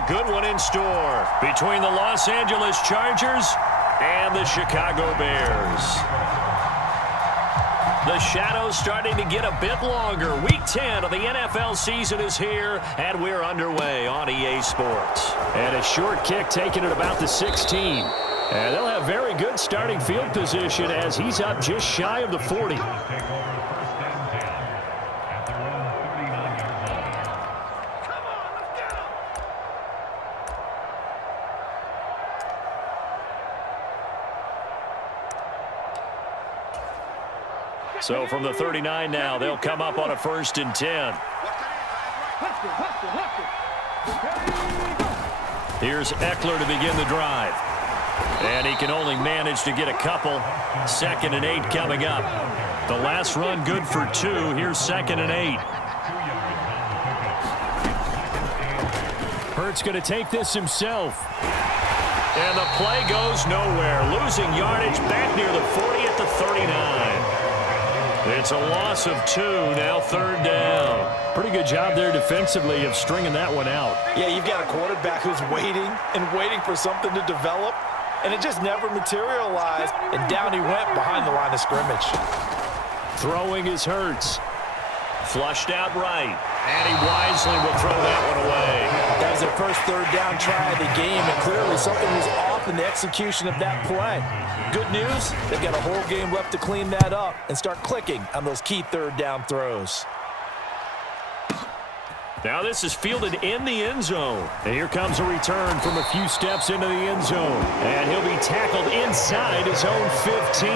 a good one in store between the Los Angeles Chargers and the Chicago Bears. The shadows starting to get a bit longer. Week 10 of the NFL season is here, and we're underway on EA Sports. And a short kick taken at about the 16. And they'll have very good starting field position as he's up just shy of the 40. So from the 39 now, they'll come up on a 1st and 10. Here's Ekeler to begin the drive. And he can only manage to get a couple. 2nd and 8 coming up. The last run good for 2. Here's 2nd and 8. Hurts going to take this himself. And the play goes nowhere. Losing yardage back near the 40 at the 39. It's a loss of 2, now 3rd down. Pretty good job there defensively of stringing that one out. Yeah, you've got a quarterback who's waiting and waiting for something to develop, and it just never materialized, and down he went behind the line of scrimmage. Throwing is Hurts. Flushed out right, and he wisely will throw that one away. That was their first 3rd down try of the game, and clearly something was off in the execution of that play. Good news, they've got a whole game left to clean that up and start clicking on those key 3rd down throws. Now this is fielded in the end zone. And here comes a return from a few steps into the end zone. And he'll be tackled inside his own 15.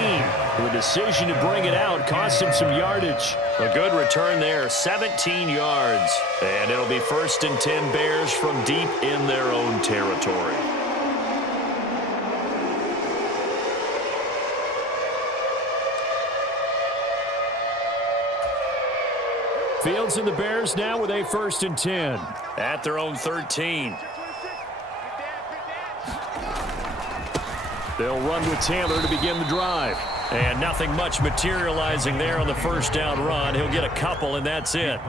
The decision to bring it out cost him some yardage. A good return there, 17 yards. And it'll be 1st and 10 Bears from deep in their own territory. Fields and the Bears now with a 1st and 10 at their own 13. They'll run with Taylor to begin the drive. And nothing much materializing there on the 1st down run. He'll get a couple, and that's it.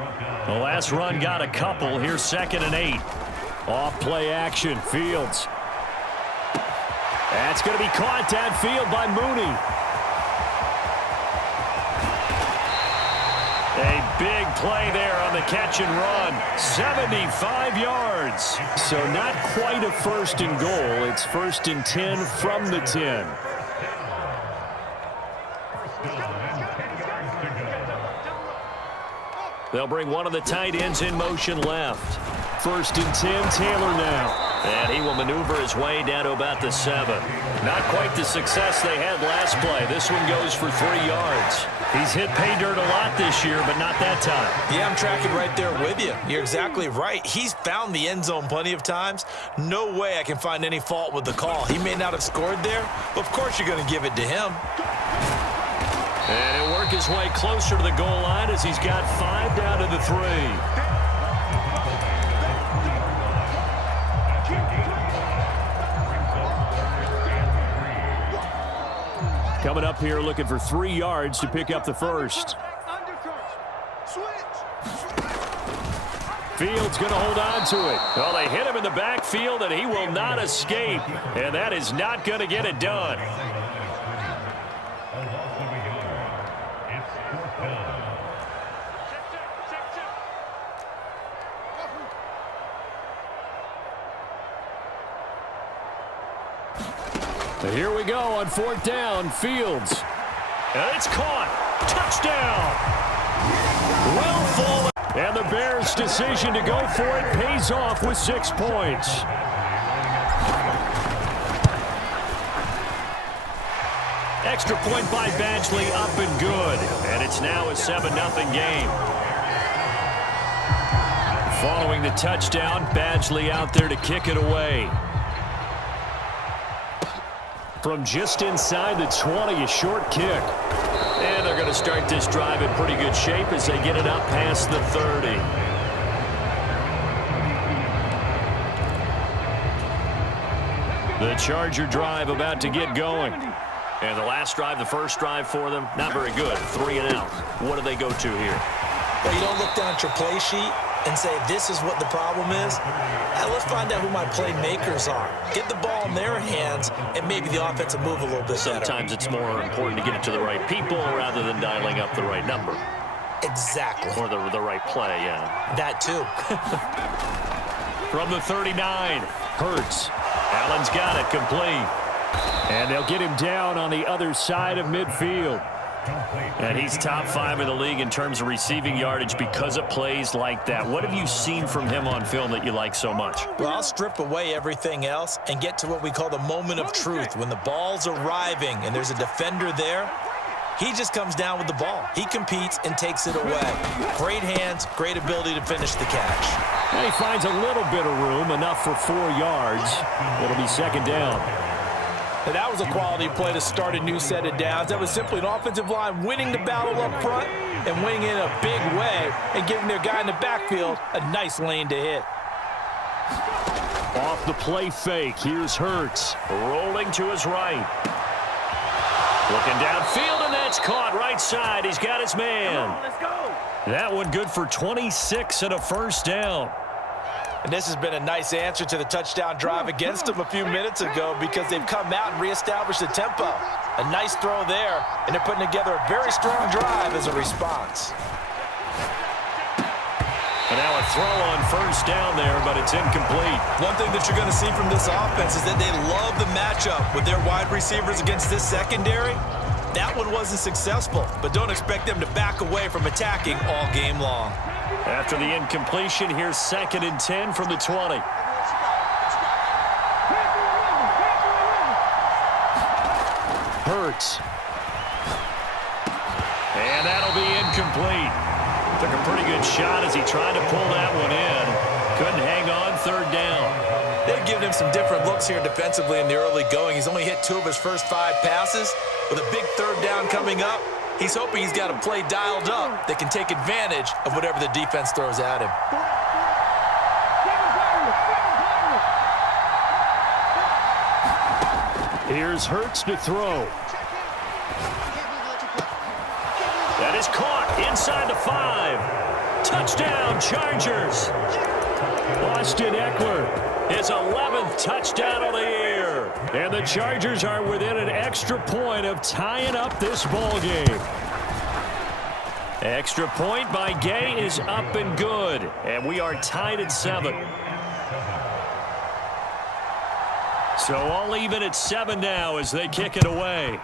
The last run got a couple. Here's 2nd and 8. Off play action. Fields. That's going to be caught downfield by Mooney. A big play there on the catch and run. 75 yards. So not quite a 1st and goal. It's 1st and 10 from the 10. They'll bring one of the tight ends in motion left. 1st and 10, Taylor now. And he will maneuver his way down to about the 7. Not quite the success they had last play. This one goes for 3 yards. He's hit pay dirt a lot this year, but not that time. Yeah, I'm tracking right there with you. You're exactly right. He's found the end zone plenty of times. No way I can find any fault with the call. He may not have scored there, but of course you're going to give it to him. And he'll work his way closer to the goal line as he's got 5 down to the 3. Coming up here looking for 3 yards to pick up the 1st. Fields going to hold on to it. Well, they hit him in the backfield, and he will not escape. And that is not going to get it done. Here we go on 4th down. Fields. And it's caught. Touchdown. Will Fuller. And the Bears' decision to go for it pays off with 6 points. Extra point by Badgley up and good. And it's now a 7-0 game. Following the touchdown, Badgley out there to kick it away. From just inside the 20, a short kick. And they're going to start this drive in pretty good shape as they get it up past the 30. The Charger drive about to get going. And the last drive, the first drive for them, not very good. 3 and out. What do they go to here? Well, you don't look down at your play sheet and say this is what the problem is? Let's find out who my playmakers are. Get the ball in their hands, and maybe the offense will move a little bit better. Sometimes it's more important to get it to the right people rather than dialing up the right number. Exactly. Or the right play, yeah. That too. From the 39, Hurts. Allen's got it, complete. And they'll get him down on the other side of midfield. And he's top 5 in the league in terms of receiving yardage because of plays like that. What have you seen from him on film that you like so much? Well, I'll strip away everything else and get to what we call the moment of truth. When the ball's arriving and there's a defender there, he just comes down with the ball. He competes and takes it away. Great hands, great ability to finish the catch. And he finds a little bit of room, enough for 4 yards. It'll be second down. And that was a quality play to start a new set of downs. That was simply an offensive line winning the battle up front and winning in a big way and giving their guy in the backfield a nice lane to hit. Off the play fake, here's Hurts. Rolling to his right. Looking downfield, and that's caught right side. He's got his man. Let's go. That one good for 26 and a first down. And this has been a nice answer to the touchdown drive against them a few minutes ago because they've come out and reestablished the tempo. A nice throw there, and they're putting together a very strong drive as a response. And now a throw on first down there, but it's incomplete. One thing that you're going to see from this offense is that they love the matchup with their wide receivers against this secondary. That one wasn't successful, but don't expect them to back away from attacking all game long. After the incompletion, here's 2nd and 10 from the 20. Hurts. And that'll be incomplete. Took a pretty good shot as he tried to pull that one in. Couldn't hang on, 3rd down. They've given him some different looks here defensively in the early going. He's only hit 2 of his first 5 passes. With a big 3rd down coming up, he's hoping he's got a play dialed up that can take advantage of whatever the defense throws at him. Here's Hurts to throw. That is caught inside the 5. Touchdown, Chargers. Austin Eckler, his 11th touchdown of the year. And the Chargers are within an extra point of tying up this ball game. Extra point by Gay is up and good. And we are tied at 7. So all even at 7 now as they kick it away.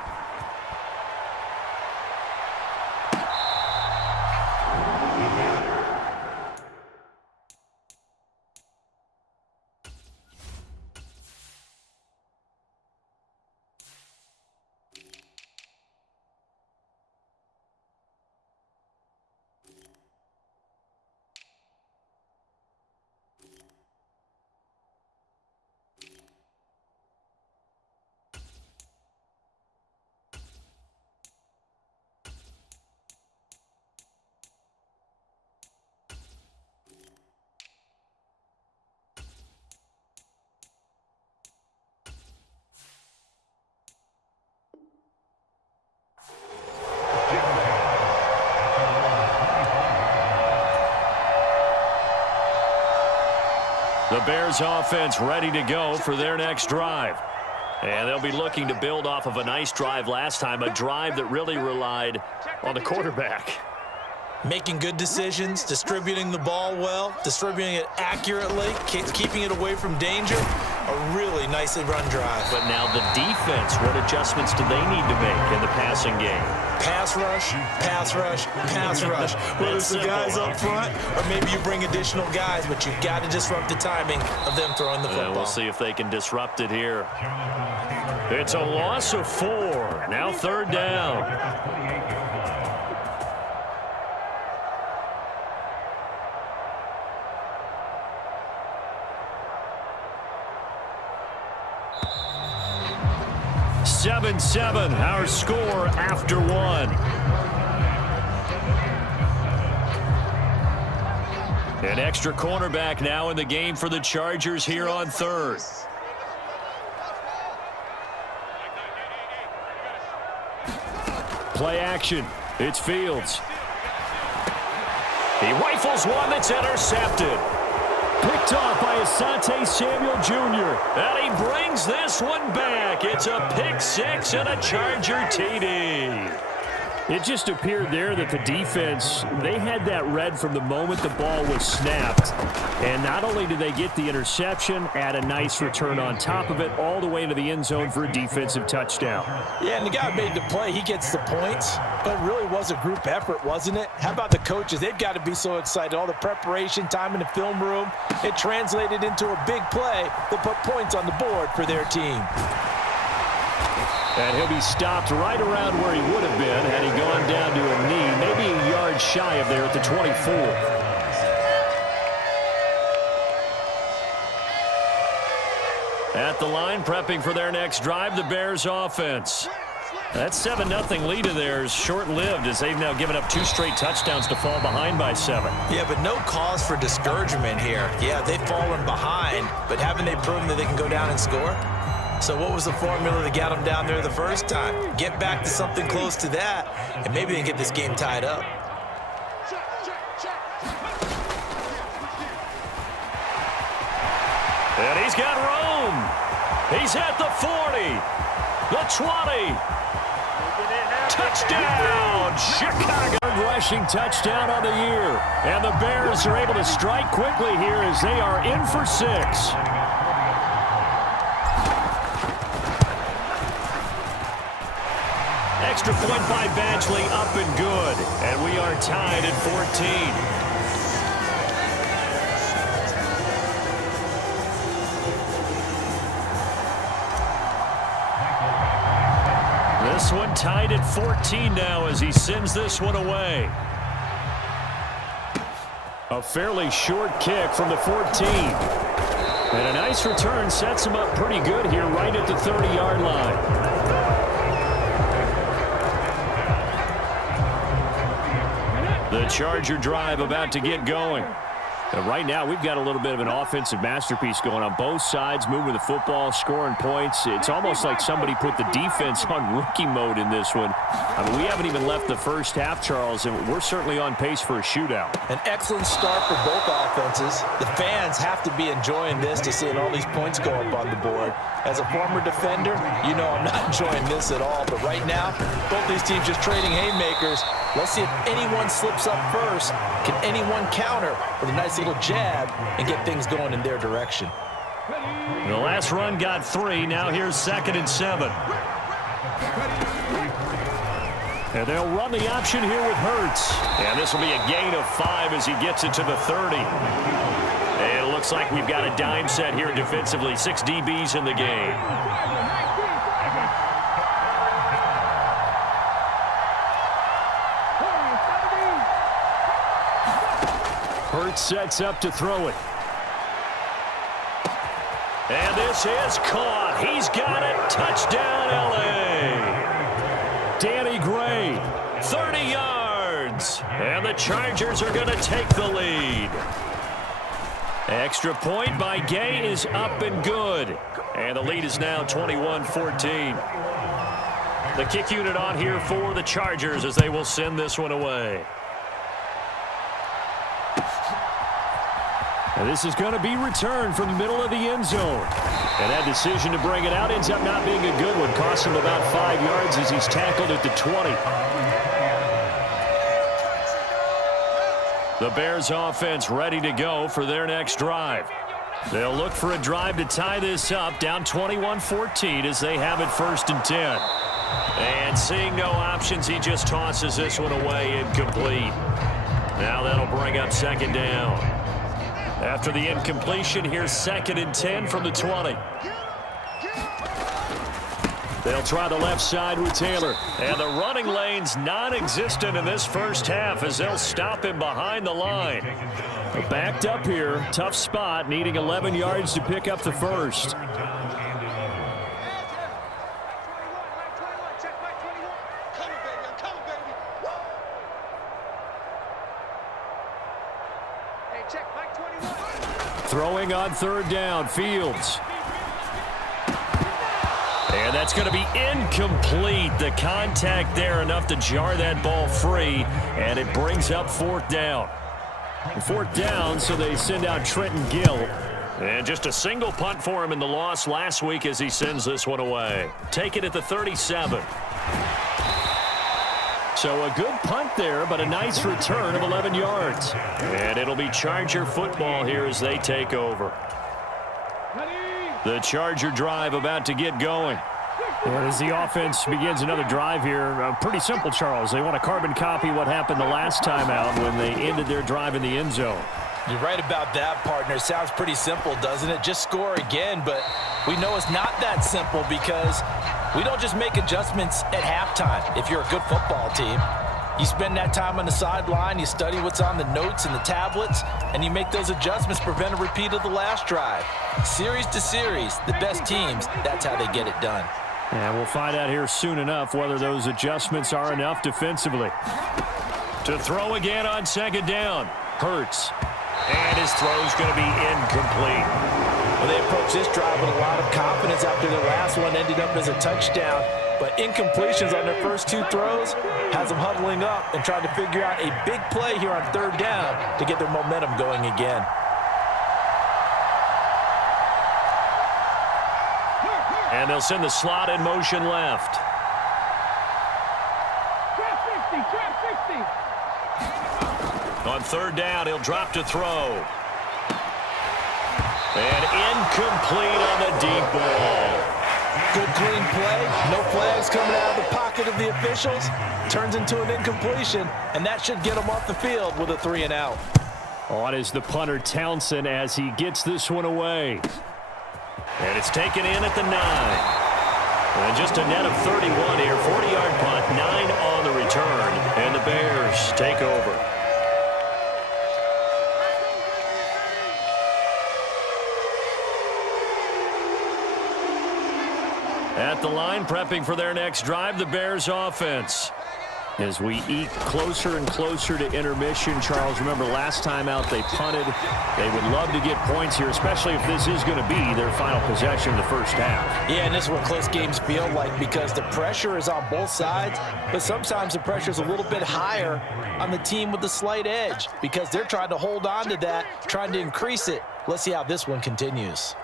The Bears offense ready to go for their next drive. And they'll be looking to build off of a nice drive last time, a drive that really relied on the quarterback. Making good decisions, distributing the ball well, distributing it accurately, keeping it away from danger. A really nicely run drive. But now the defense, what adjustments do they need to make in the passing game? Pass rush, pass rush, pass rush. Whether it's the guys up front or maybe you bring additional guys, but you've got to disrupt the timing of them throwing the football. We'll see if they can disrupt it here. It's a loss of 4. Now 3rd down. Seven, our score after 1. An extra cornerback now in the game for the Chargers here on 3rd. Play action. It's Fields. He rifles one that's intercepted. Picked off by Asante Samuel Jr. And he brings this one back. It's a pick six and a Charger TD. It just appeared there that the defense, they had that read from the moment the ball was snapped. And not only did they get the interception, add a nice return on top of it, all the way into the end zone for a defensive touchdown. Yeah, and the guy made the play. He gets the points. But it really was a group effort, wasn't it? How about the coaches? They've got to be so excited. All the preparation time in the film room, it translated into a big play that put points on the board for their team. And he'll be stopped right around where he would have been had he gone down to a knee, maybe a yard shy of there at the 24. At the line, prepping for their next drive, the Bears offense. That 7-0 lead of theirs short-lived as they've now given up 2 straight touchdowns to fall behind by 7. Yeah, but no cause for discouragement here. Yeah, they've fallen behind, but haven't they proven that they can go down and score? So what was the formula that got them down there the first time? Get back to something close to that, and maybe they can get this game tied up. And he's got room. He's at the 40, the 20. Touchdown, Chicago. Rushing touchdown on the year. And the Bears are able to strike quickly here as they are in for 6. Extra point by Badgley, up and good. And we are tied at 14. This one tied at 14 now as he sends this one away. A fairly short kick from the 14. And a nice return sets him up pretty good here right at the 30-yard line. The Charger drive about to get going. And right now, we've got a little bit of an offensive masterpiece going on both sides, moving the football, scoring points. It's almost like somebody put the defense on rookie mode in this one. I mean, we haven't even left the first half, Charles, and we're certainly on pace for a shootout. An excellent start for both offenses. The fans have to be enjoying this to seeing all these points go up on the board. As a former defender, you know I'm not enjoying this at all. But right now, both these teams just trading haymakers. Let's see if anyone slips up first. Can anyone counter with a nice little jab and get things going in their direction? The last run got 3. Now here's 2nd and 7. And they'll run the option here with Hurts. And this will be a gain of 5 as he gets it to the 30. And it looks like we've got a dime set here defensively. 6 DBs in the game. Hurts sets up to throw it. And this is caught. He's got it. Touchdown, L.A. Danny Gray, 30 yards. And the Chargers are going to take the lead. Extra point by Gay is up and good. And the lead is now 21-14. The kick unit on here for the Chargers as they will send this one away. And this is going to be returned from the middle of the end zone. And that decision to bring it out ends up not being a good one. Costs him about 5 yards as he's tackled at the 20. The Bears offense ready to go for their next drive. They'll look for a drive to tie this up, down 21-14 as they have it 1st and 10. And seeing no options, he just tosses this one away incomplete. Now that'll bring up 2nd down. After the incompletion, here's 2nd and 10 from the 20. They'll try the left side with Taylor. And the running lane's non-existent in this first half as they'll stop him behind the line. Backed up here, tough spot, needing 11 yards to pick up the first. Throwing on 3rd down, Fields. And that's going to be incomplete. The contact there enough to jar that ball free, and it brings up 4th down. 4th down, so they send out Trenton Gill. And just a single punt for him in the loss last week as he sends this one away. Take it at the 37. So a good punt there, but a nice return of 11 yards. And it'll be Charger football here as they take over. The Charger drive about to get going. And as the offense begins another drive here, pretty simple, Charles. They want to carbon copy what happened the last time out when they ended their drive in the end zone. You're right about that, partner. Sounds pretty simple, doesn't it? Just score again, but we know it's not that simple because we don't just make adjustments at halftime. If you're a good football team, you spend that time on the sideline, you study what's on the notes and the tablets, and you make those adjustments, prevent a repeat of the last drive. Series to series, the best teams, that's how they get it done. And we'll find out here soon enough whether those adjustments are enough defensively. To throw again on 2nd down. Hurts. And his throw's going to be incomplete. Well, they approached this drive with a lot of confidence after their last one ended up as a touchdown. But incompletions on their first 2 throws has them huddling up and trying to figure out a big play here on 3rd down to get their momentum going again. And they'll send the slot in motion left. Trap 60. On 3rd down, he'll drop to throw. And incomplete on the deep ball. Good clean play. No flags coming out of the pocket of the officials. Turns into an incompletion, and that should get them off the field with a 3 and out. On is the punter Townsend as he gets this one away. And it's taken in at the 9. And just a net of 31 here. 40-yard punt, 9 on the return. And the Bears take over. At the line, prepping for their next drive, the Bears offense. As we eke closer and closer to intermission, Charles, remember last time out they punted. They would love to get points here, especially if this is going to be their final possession of the first half. Yeah, and this is what close games feel like because the pressure is on both sides, but sometimes the pressure is a little bit higher on the team with the slight edge because they're trying to hold on to that, trying to increase it. Let's see how this one continues.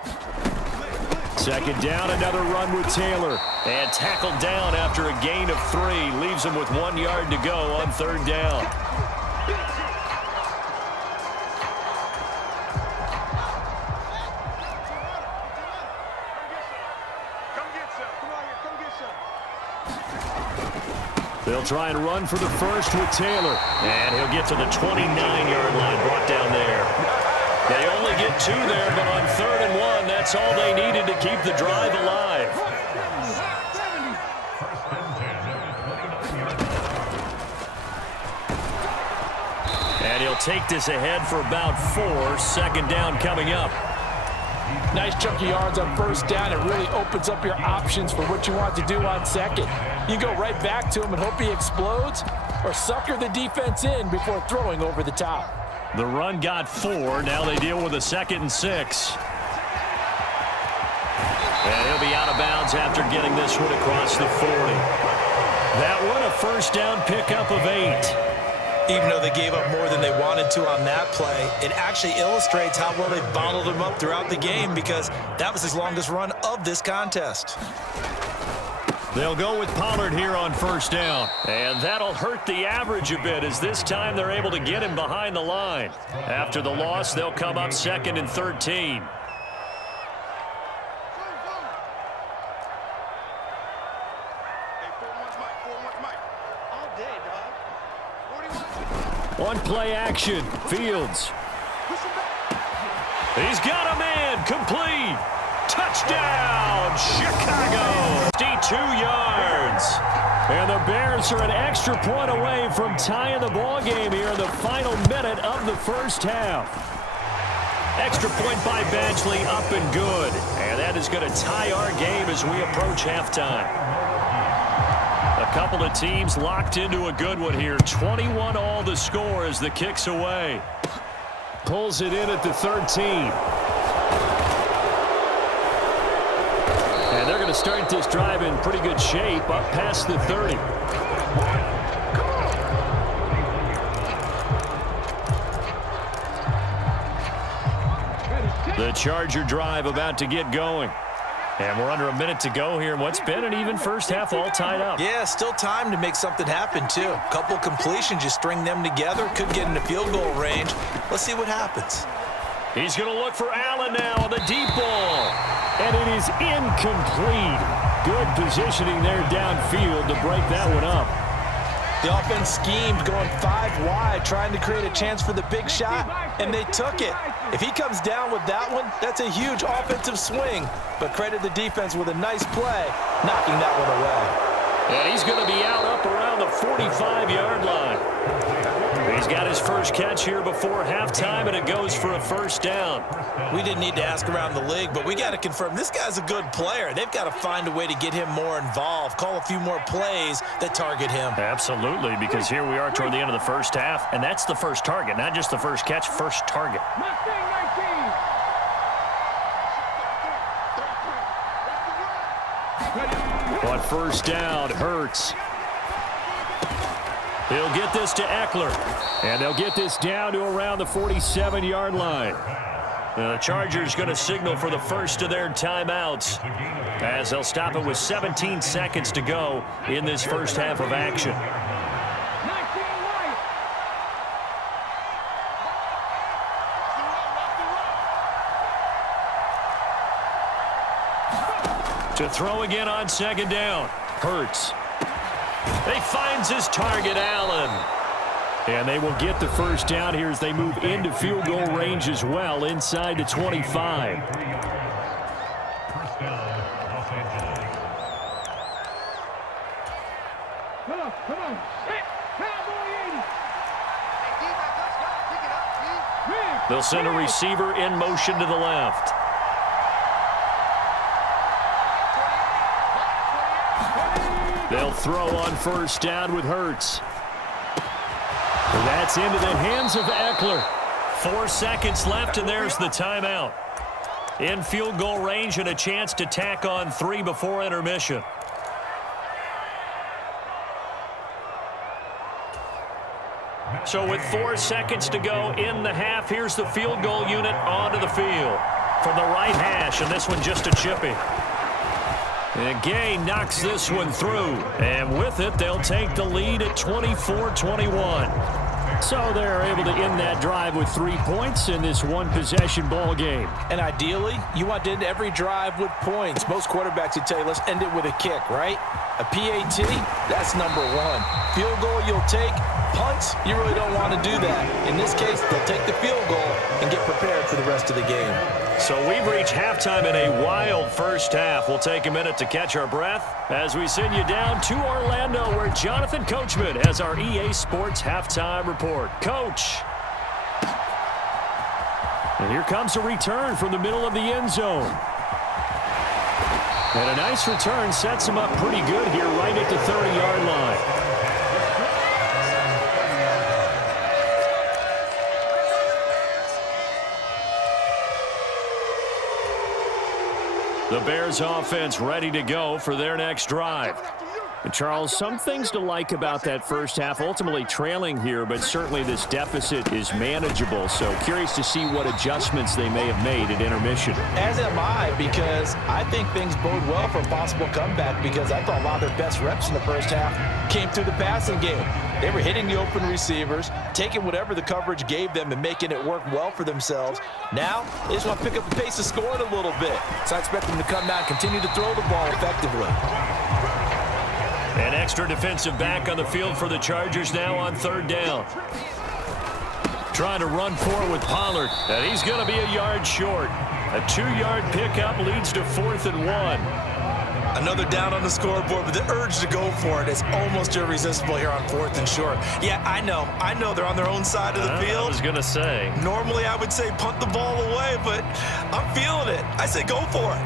2nd down, another run with Taylor. And tackled down after a gain of 3. Leaves him with 1 yard to go on 3rd down. They'll try and run for the first with Taylor. And he'll get to the 29-yard line, brought down there. They only get 2 there, but on 3rd and 1, that's all they needed to keep the drive alive. And he'll take this ahead for about 4. 2nd down coming up. Nice chunk of yards on 1st down. It really opens up your options for what you want to do on 2nd. You go right back to him and hope he explodes or sucker the defense in before throwing over the top. The run got 4. Now they deal with a 2nd and 6. And he'll be out of bounds after getting this one across the 40. That one a 1st down pickup of 8. Even though they gave up more than they wanted to on that play, it actually illustrates how well they bottled him up throughout the game because that was his longest run of this contest. They'll go with Pollard here on 1st down. And that'll hurt the average a bit as this time they're able to get him behind the line. After the loss, they'll come up 2nd and 13. On play action, Fields. He's got a man, complete. Touchdown, Chicago. 52 yards. And the Bears are an extra point away from tying the ball game here in the final minute of the first half. Extra point by Badgley, up and good. And that is going to tie our game as we approach halftime. A couple of teams locked into a good one here. 21 all the score as the kick's away. Pulls it in at the 13. And they're going to start this drive in pretty good shape up past the 30. The Charger drive about to get going. And we're under a minute to go here. What's been an even first half, all tied up. Yeah, still time to make something happen, too. Couple completions, you string them together. Could get into field goal range. Let's see what happens. He's going to look for Allen now on the deep ball. And it is incomplete. Good positioning there downfield to break that one up. The offense schemed, going 5 wide, trying to create a chance for the big shot, and they took it. If he comes down with that one, that's a huge offensive swing. But credit the defense with a nice play, knocking that one away. And he's going to be out up around the 45-yard line. He's got his first catch here before halftime, and it goes for a first down. We didn't need to ask around the league, but we got to confirm this guy's a good player. They've got to find a way to get him more involved, call a few more plays that target him. Absolutely, because here we are toward the end of the first half, and that's the first target, not just the first catch, first target. Mustang 19. On first down, Hurts. He'll get this to Eckler, and they'll get this down to around the 47-yard line. The Chargers going to signal for the first of their timeouts as they'll stop it with 17 seconds to go in this first half of action. 19 white. To throw again on second down, Hurts. He finds his target, Allen. And they will get the first down here as they move into field goal range as well, inside the 25. Come on. Hit. Cowboy 80. They'll send a receiver in motion to the left. They'll throw on first down with Hurts. That's into the hands of Eckler. 4 seconds left, and there's the timeout. In field goal range and a chance to tack on 3 before intermission. So with 4 seconds to go in the half, here's the field goal unit onto the field. From the right hash, and this one just a chippy. And Gay knocks this one through. And with it, they'll take the lead at 24-21. So they're able to end that drive with 3 points in this one-possession ball game. And ideally, you want to end every drive with points. Most quarterbacks would tell you, let's end it with a kick, right? A PAT, that's number 1. Field goal you'll take. Punts, you really don't want to do that. In this case, they'll take the field goal and get prepared for the rest of the game. So we've reached halftime in a wild first half. We'll take a minute to catch our breath as we send you down to Orlando, where Jonathan Coachman has our EA Sports halftime report. Coach. And here comes a return from the middle of the end zone. And a nice return sets him up pretty good here right at the 30-yard line. The Bears offense ready to go for their next drive. And Charles, some things to like about that first half, ultimately trailing here, but certainly this deficit is manageable. So curious to see what adjustments they may have made at intermission. As am I, because I think things bode well for a possible comeback, because I thought a lot of their best reps in the first half came through the passing game. They were hitting the open receivers, taking whatever the coverage gave them and making it work well for themselves. Now, they just want to pick up the pace of scoring a little bit. So I expect them to come out and continue to throw the ball effectively. An extra defensive back on the field for the Chargers now on third down. Trying to run forward with Pollard, and he's going to be a yard short. A 2-yard pickup leads to 4th and 1. Another down on the scoreboard, but the urge to go for it is almost irresistible here on 4th and short. Yeah, I know they're on their own side of the field. I was going to say. Normally I would say punt the ball away, but I'm feeling it. I say go for it.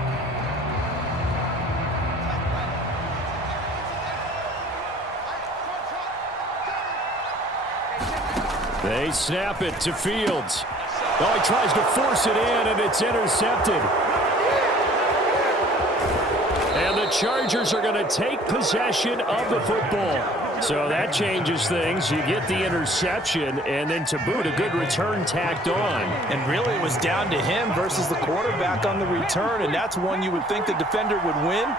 They snap it to Fields. Oh, he tries to force it in, and it's intercepted. And the Chargers are going to take possession of the football. So that changes things. You get the interception, and then to boot, a good return tacked on. And really, it was down to him versus the quarterback on the return, and that's one you would think the defender would win.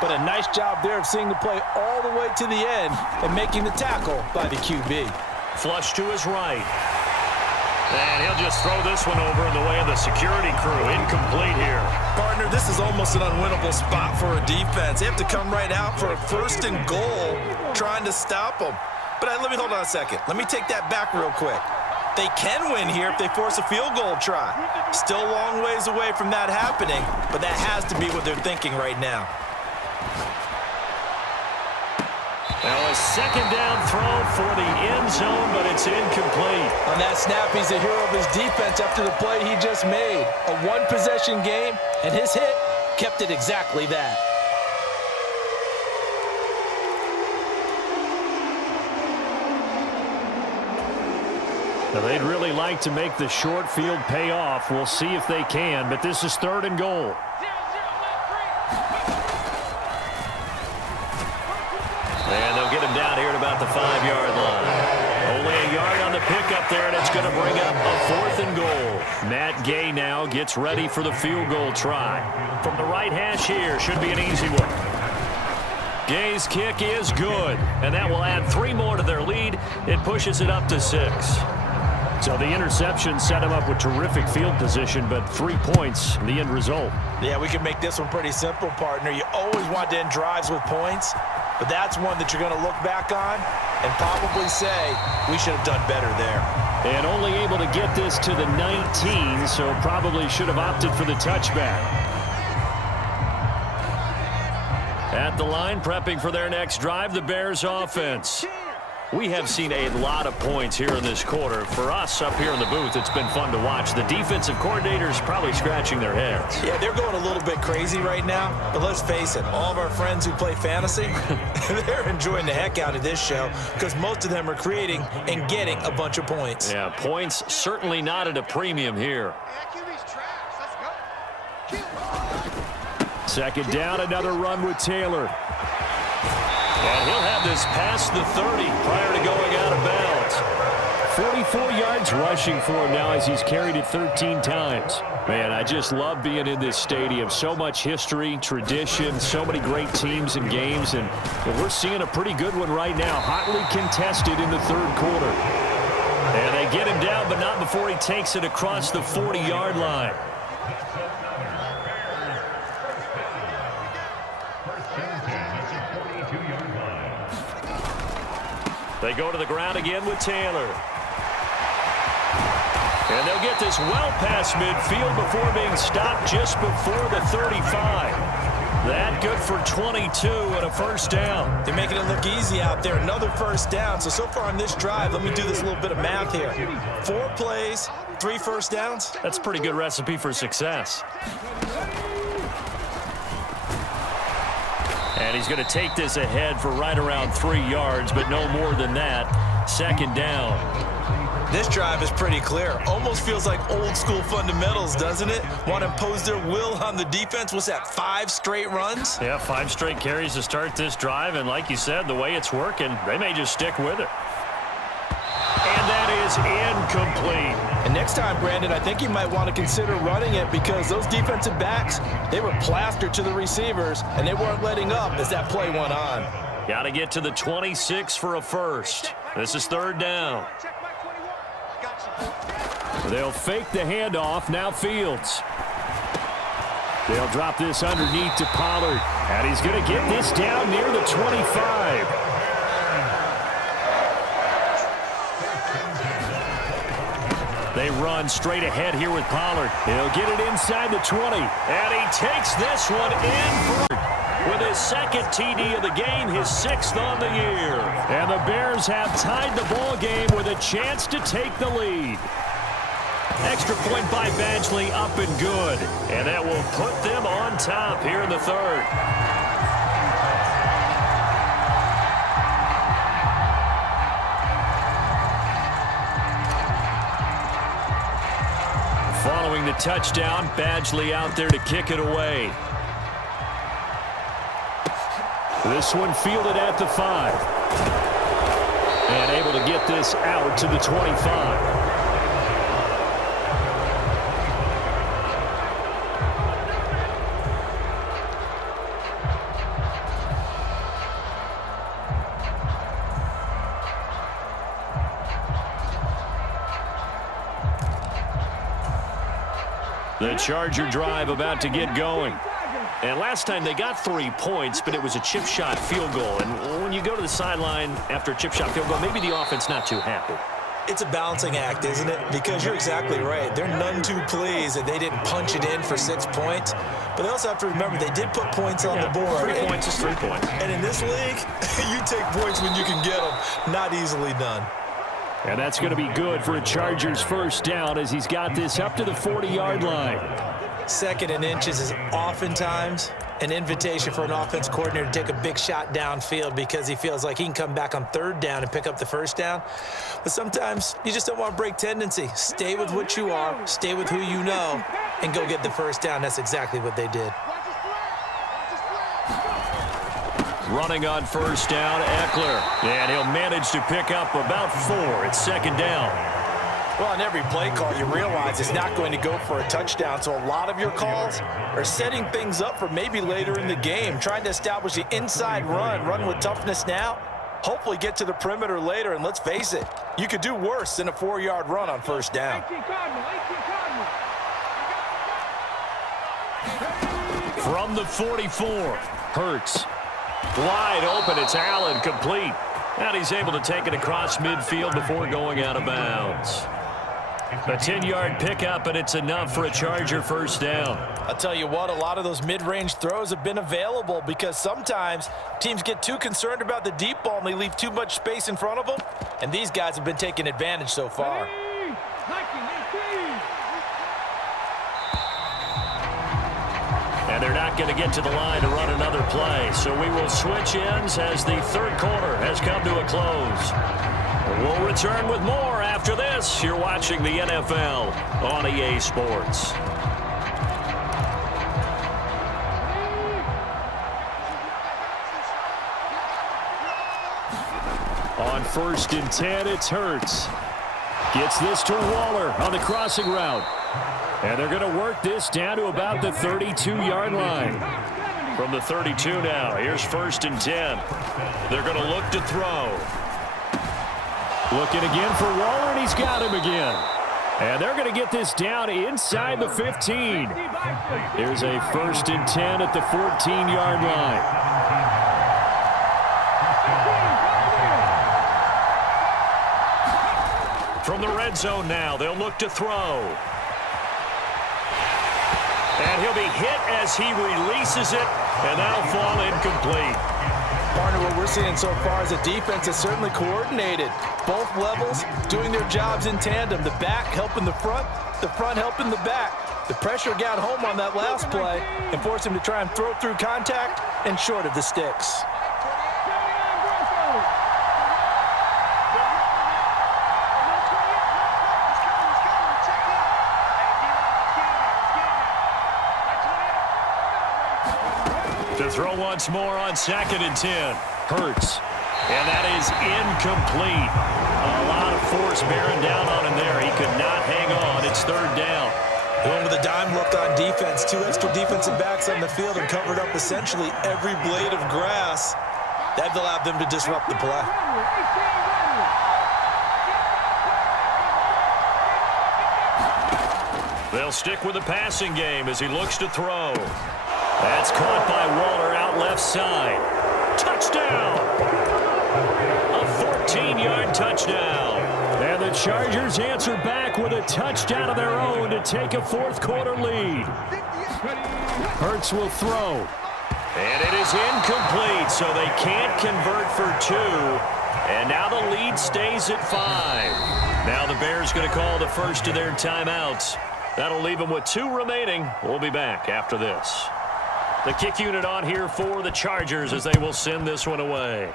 But a nice job there of seeing the play all the way to the end and making the tackle by the QB. Flush to his right. And he'll just throw this one over in the way of the security crew. Incomplete here. Partner, this is almost an unwinnable spot for a defense. They have to come right out for a 1st and goal trying to stop them. But let me hold on a second. Let me take that back real quick. They can win here if they force a field goal try. Still a long ways away from that happening, but that has to be what they're thinking right now. Now a 2nd down throw for the end zone, but it's incomplete. On that snap, he's the hero of his defense after the play he just made. A one-possession game, and his hit kept it exactly that. Now they'd really like to make the short field pay off. We'll see if they can, but this is 3rd and goal. And they'll get him down here at about the 5-yard line. Only a yard on the pickup there, and it's going to bring up a 4th and goal. Matt Gay now gets ready for the field goal try. From the right hash here, should be an easy one. Gay's kick is good, and that will add 3 more to their lead. It pushes it up to 6. So the interception set him up with terrific field position, but 3 points, the end result. Yeah, we can make this one pretty simple, partner. You always want to end drives with points, but that's one that you're going to look back on and probably say, we should have done better there. And only able to get this to the 19, so probably should have opted for the touchback. At the line, prepping for their next drive, the Bears offense. We have seen a lot of points here in this quarter. For us up here in the booth, it's been fun to watch. The defensive coordinators probably scratching their heads. Yeah, they're going a little bit crazy right now. But let's face it, all of our friends who play fantasy, they're enjoying the heck out of this show because most of them are creating and getting a bunch of points. Yeah, points certainly not at a premium here. 2nd down, another run with Taylor. And he'll have this past the 30 prior to going out of bounds. 44 yards rushing for him now as he's carried it 13 times. Man, I just love being in this stadium. So much history, tradition, so many great teams and games. And we're seeing a pretty good one right now. Hotly contested in the 3rd quarter. And they get him down, but not before he takes it across the 40-yard line. They go to the ground again with Taylor. And they'll get this well past midfield before being stopped just before the 35. That good for 22 and a 1st down. They're making it look easy out there. Another 1st down. So far on this drive, let me do this little bit of math here. 4 plays, 3 1st downs. That's a pretty good recipe for success. And he's going to take this ahead for right around 3 yards, but no more than that. 2nd down. This drive is pretty clear. Almost feels like old school fundamentals, doesn't it? Want to impose their will on the defense. What's that, 5 straight runs? Yeah, 5 straight carries to start this drive. And like you said, the way it's working, they may just stick with it. And that is incomplete. And next time, Brandon, I think you might want to consider running it because those defensive backs, they were plastered to the receivers, and they weren't letting up as that play went on. Got to get to the 26 for a 1st. This is 3rd down. They'll fake the handoff. Now Fields. They'll drop this underneath to Pollard. And he's going to get this down near the 25. They run straight ahead here with Pollard. He'll get it inside the 20. And he takes this one in with his 2nd TD of the game, his 6th on the year. And the Bears have tied the ball game with a chance to take the lead. Extra point by Badgley, up and good. And that will put them on top here in the 3rd. Following the touchdown, Badgley out there to kick it away. This one fielded at the 5. And able to get this out to the 25. The Charger drive about to get going. And last time they got 3 points, but it was a chip shot field goal. And when you go to the sideline after a chip shot field goal, maybe the offense not too happy. It's a balancing act, isn't it? Because you're exactly right. They're none too pleased that they didn't punch it in for 6 points. But they also have to remember they did put points on the board. 3 points is 3 points. And in this league, you take points when you can get them. Not easily done. And that's going to be good for a Chargers first down as he's got this up to the 40-yard line. 2nd and inches is oftentimes an invitation for an offense coordinator to take a big shot downfield because he feels like he can come back on 3rd down and pick up the 1st down. But sometimes you just don't want to break tendency. Stay with what you are, stay with who you know, and go get the 1st down. That's exactly what they did. Running on 1st down, Eckler. And he'll manage to pick up about 4. It's 2nd down. Well, on every play call, you realize it's not going to go for a touchdown. So a lot of your calls are setting things up for maybe later in the game, trying to establish the inside run with toughness now, hopefully get to the perimeter later. And let's face it, you could do worse than a 4-yard run on 1st down. From the 44, Hurts. Wide open, it's Allen, complete. And he's able to take it across midfield before going out of bounds. A 10-yard pickup, and it's enough for a Charger first down. I'll tell you what, a lot of those mid-range throws have been available because sometimes teams get too concerned about the deep ball and they leave too much space in front of them, and these guys have been taking advantage so far. And they're not going to get to the line to run another play. So we will switch ends as the 3rd quarter has come to a close. We'll return with more after this. You're watching the NFL on EA Sports. On 1st and 10, it's Hurts. Gets this to Waller on the crossing route. And they're going to work this down to about the 32-yard line. From the 32 now, here's 1st and 10. They're going to look to throw. Looking again for Waller, and he's got him again. And they're going to get this down inside the 15. Here's a 1st and 10 at the 14-yard line. From the red zone now, they'll look to throw. And he'll be hit as he releases it, and that'll fall incomplete. Partner, what we're seeing so far is a defense that's certainly coordinated. Both levels doing their jobs in tandem. The back helping the front helping the back. The pressure got home on that last play and forced him to try and throw through contact and short of the sticks. To throw once more on 2nd and 10. Hurts. And that is incomplete. A lot of force bearing down on him there. He could not hang on. It's 3rd down. Going with a dime look on defense. 2 extra defensive backs on the field and covered up essentially every blade of grass. That allowed them to disrupt the play. They'll stick with the passing game as he looks to throw. That's caught by Waller out left side. Touchdown! A 14-yard touchdown. And the Chargers answer back with a touchdown of their own to take a 4th quarter lead. Hurts will throw. And it is incomplete, so they can't convert for 2. And now the lead stays at 5. Now the Bears going to call the first of their timeouts. That'll leave them with 2 remaining. We'll be back after this. The kick unit on here for the Chargers as they will send this one away.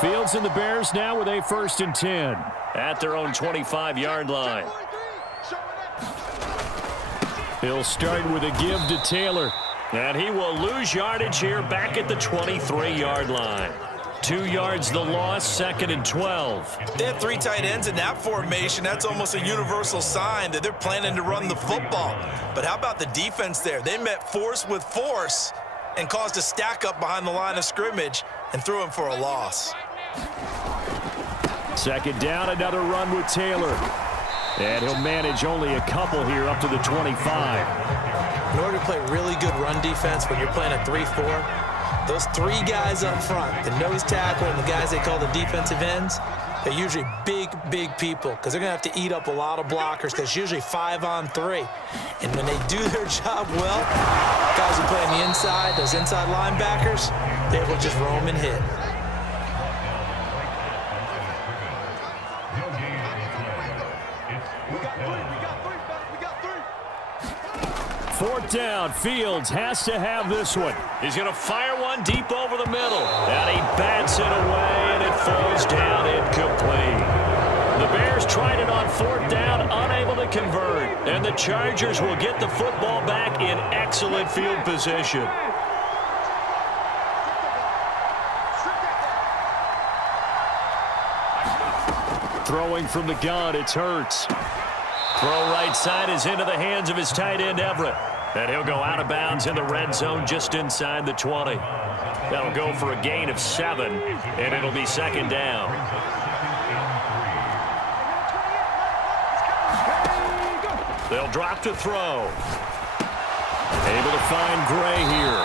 Field and the Bears now with a 1st and 10 at their own 25-yard line. He'll start with a give to Taylor. And he will lose yardage here back at the 23-yard line. 2 yards the loss, 2nd and 12. They have 3 tight ends in that formation. That's almost a universal sign that they're planning to run the football. But how about the defense there? They met force with force and caused a stack up behind the line of scrimmage and threw him for a loss. 2nd down, another run with Taylor. And he'll manage only a couple here up to the 25. In order to play really good run defense when you're playing a 3-4, those 3 guys up front, the nose tackle and the guys they call the defensive ends, they're usually big people because they're going to have to eat up a lot of blockers because it's usually 5-on-3. And when they do their job well, guys who play on the inside, those inside linebackers, they're able to just roam and hit. Fourth down, Fields has to have this one. He's going to fire one deep over the middle. And he bats it away, and it falls down incomplete. The Bears tried it on 4th down, unable to convert. And the Chargers will get the football back in excellent field position. Throwing from the gun, it's Hurts. Throw right side is into the hands of his tight end, Everett. And he'll go out of bounds in the red zone just inside the 20. That'll go for a gain of 7, and it'll be 2nd down. They'll drop to throw. Able to find Gray here.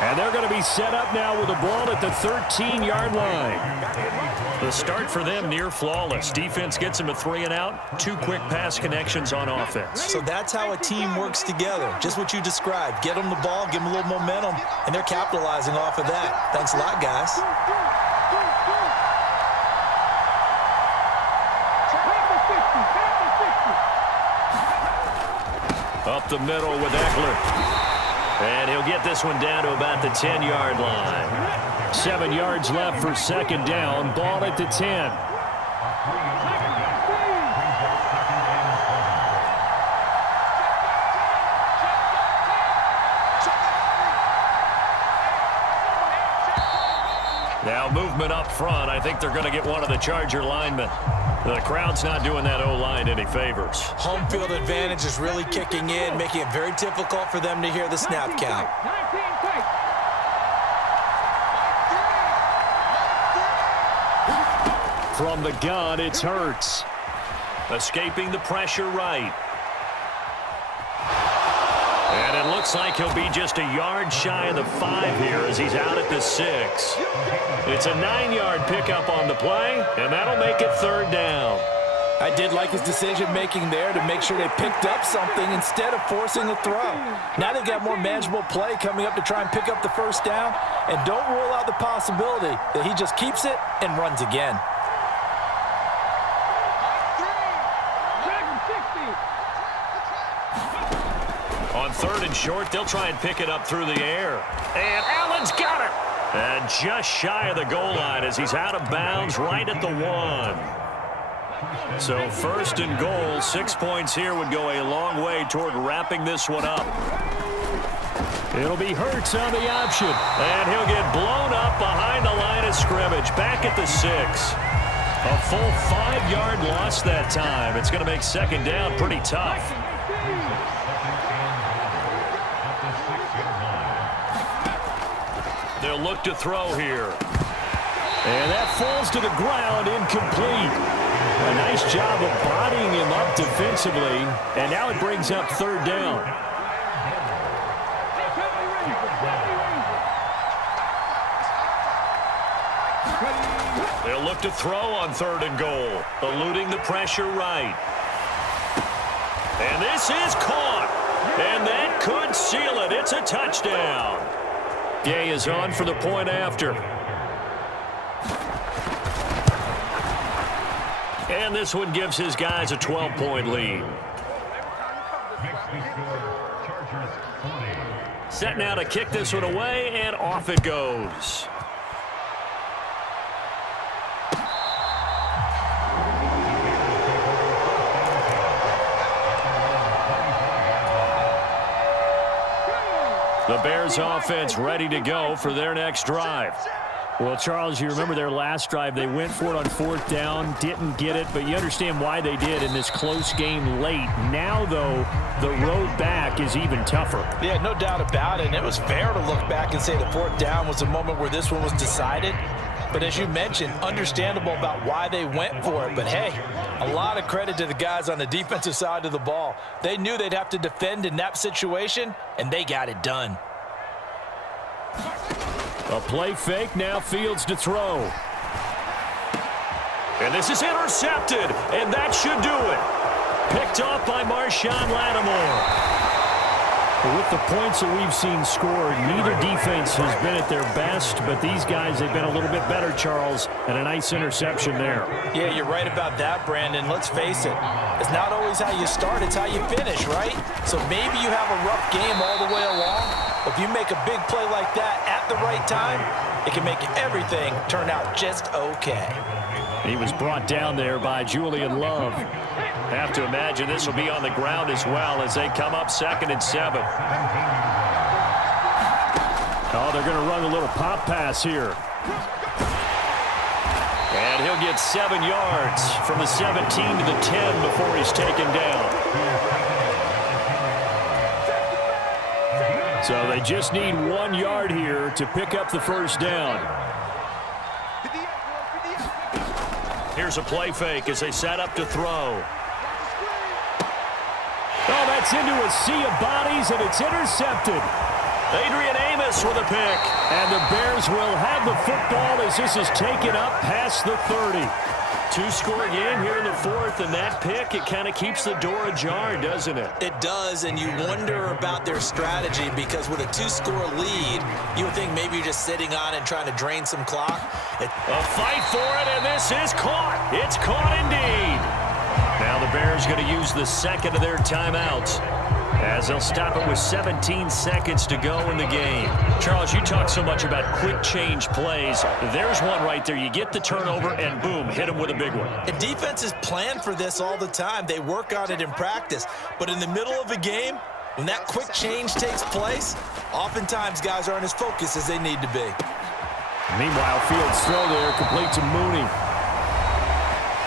And they're going to be set up now with the ball at the 13-yard line. The start for them near flawless. Defense gets them a 3-and-out. 2 quick pass connections on offense. So that's how a team works together. Just what you described. Get them the ball, give them a little momentum, and they're capitalizing off of that. Thanks a lot, guys. Up the middle with Eckler. And he'll get this one down to about the 10-yard line. 7 yards left for 2nd down. Ball at the 10. Now movement up front. I think they're going to get one of the Charger linemen. The crowd's not doing that O-line any favors. Home field advantage is really kicking in, making it very difficult for them to hear the snap count. From the gun, it's Hurts. Escaping the pressure right. And it looks like he'll be just a yard shy of the 5 here as he's out at the 6. It's a 9-yard pickup on the play, and that'll make it 3rd down. I did like his decision-making there to make sure they picked up something instead of forcing a throw. Now they've got more manageable play coming up to try and pick up the 1st down, and don't rule out the possibility that he just keeps it and runs again. On 3rd and short, they'll try and pick it up through the air. And Allen's got it. And just shy of the goal line as he's out of bounds right at the 1. So 1st and goal, 6 points here would go a long way toward wrapping this one up. It'll be Hurts on the option. And he'll get blown up behind the line of scrimmage. Back at the 6. A full 5-yard loss that time. It's going to make 2nd down pretty tough. They'll look to throw here. And that falls to the ground, incomplete. A nice job of bodying him up defensively. And now it brings up 3rd down. They'll look to throw on 3rd and goal. Eluding the pressure right. And this is caught. And that could seal it. It's a touchdown. Gay is on for the point after. And this one gives his guys a 12-point lead. Set now to kick this one away, and off it goes. The Bears offense ready to go for their next drive. Well, Charles, you remember their last drive. They went for it on 4th down, didn't get it, but you understand why they did in this close game late. Now, though, the road back is even tougher. Yeah, no doubt about it. And it was fair to look back and say the 4th down was the moment where this one was decided. But as you mentioned, understandable about why they went for it. But, hey, a lot of credit to the guys on the defensive side of the ball. They knew they'd have to defend in that situation, and they got it done. A play fake, now Fields to throw. And this is intercepted, and that should do it. Picked off by Marshawn Lattimore. With the points that we've seen scored, neither defense has been at their best, but these guys have been a little bit better, Charles, and a nice interception there. Yeah, you're right about that, Brandon. Let's face it. It's not always how you start, it's how you finish, right? So maybe you have a rough game all the way along. If you make a big play like that at the right time, it can make everything turn out just okay. He was brought down there by Julian Love. Have to imagine this will be on the ground as well as they come up 2nd and 7. Oh, they're going to run a little pop pass here. And he'll get 7 yards from the 17 to the 10 before he's taken down. So they just need 1 yard here to pick up the 1st down. Here's a play fake as they set up to throw. Oh, that's into a sea of bodies, and it's intercepted. Adrian Amos with a pick. And the Bears will have the football as this is taken up past the 30. 2-score game here in the 4th, and that pick, it kind of keeps the door ajar, doesn't it? It does, and you wonder about their strategy because with a 2-score lead, you would think maybe you're just sitting on and trying to drain some clock. A fight for it, and this is caught. It's caught indeed. Now the Bears going to use the 2nd of their timeouts as they'll stop it with 17 seconds to go in the game. Charles, you talk so much about quick change plays. There's one right there. You get the turnover, and boom, hit them with a big one. And defenses plan for this all the time. They work on it in practice. But in the middle of a game, when that quick change takes place, oftentimes guys aren't as focused as they need to be. Meanwhile, Fields throw there, complete to Mooney.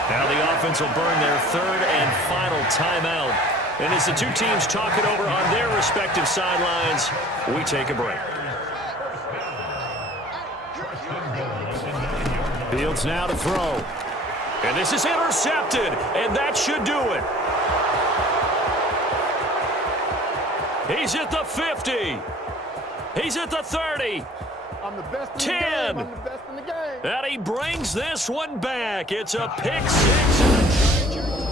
Now the offense will burn their 3rd and final timeout. And as the two teams talk it over on their respective sidelines, we take a break. Fields now to throw. And this is intercepted, and that should do it. He's at the 50. He's at the 30. I'm the best in 10. the game. I'm the best in the game. And he brings this one back. It's a pick 6.